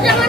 eso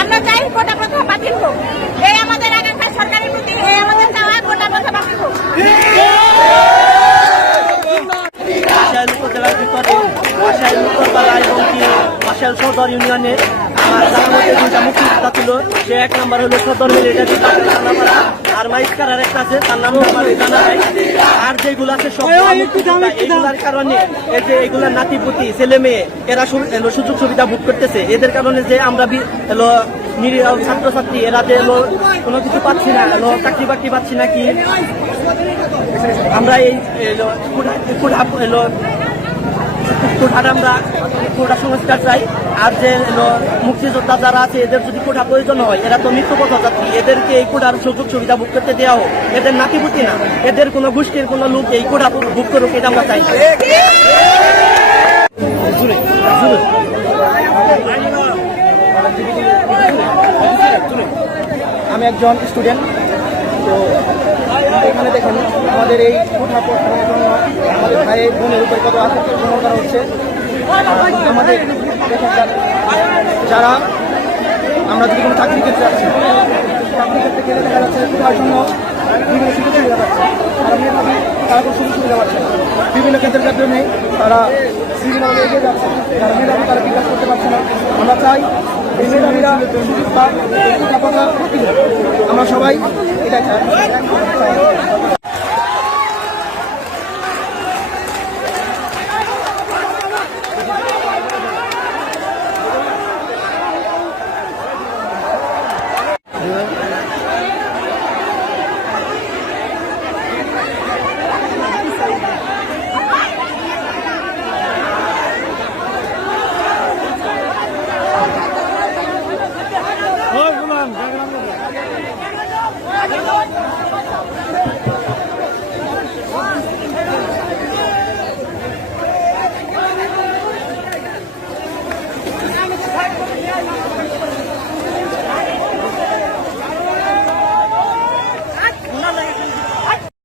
আমরা চাই কোটা প্রথা বাতিল হোক এই আমাদের আকাঙ্ক্ষা সরকারের প্রতি এই আমাদের চাওয়া কোটা প্রথা বাতিল হোক বাসাইল উপজেলার ভিতরে বাসাইল উত্তরপাড়া এবং কি বাসাইল সদর ইউনিয়নে আমার জানার মধ্যে দুইটা মুক্তিযোদ্ধা ছিল। সে এক নাম্বার হলো সদর মিলিটারি আর মাইস্কার আর একটা আছে তার নাম আমার জানা নাই। আর যেগুলো আছে সব এগুলার কারণে এই যে এগুলার নাতিপুতি ছেলে মেয়ে এরা সুযোগ সুবিধা ভোগ করতেছে। এদের কারণে যে আমরা নিরীহ ছাত্রছাত্রী, এরা যে কোনো কিছু পাচ্ছি না চাকরি বাকরি পাচ্ছি না কি? আমরা এই কোঠার আমরা কোটা সংস্কার চাই। আর যে মুক্তিযোদ্ধা যারা আছে, এদের যদি কোঠা প্রয়োজন হয়, এরা তো মৃত্যুপথ যাত্রী এদেরকে এই কোটার সুযোগ সুবিধা ভোগ করতে দেওয়া হোক। এদের নাতিপুতি না, এদের কোনো গোষ্ঠীর কোনো লোক এই কোটা ভোগ করুক, এটা আমরা চাই। আমি একজন স্টুডেন্ট তো এখানে দেখেন আমাদের এই কোঠা প্রস্তাবের জন্য আমাদের ভাইয়ের বোনের উপর কত আতঙ্ক ভ্রমণ করা হচ্ছে। আমাদের দেখেন যারা, আমরা যদি কোনো চাকরি ক্ষেত্রে যাচ্ছি চাকরি ক্ষেত্রে গেলে দেখা যাচ্ছে কোথার জন্য বিভিন্ন সুযোগ সুবিধা পাচ্ছে। তারা মেধাবী তারা কোনো সুযোগ সুবিধা পাচ্ছে। বিভিন্ন ক্ষেত্রের কারণে তারা বিভিন্নভাবে এগিয়ে যাচ্ছে। যারা মেধাবী, তারা বিকাশ করতে পারছে আমরা সবাই এটা চাই। thôi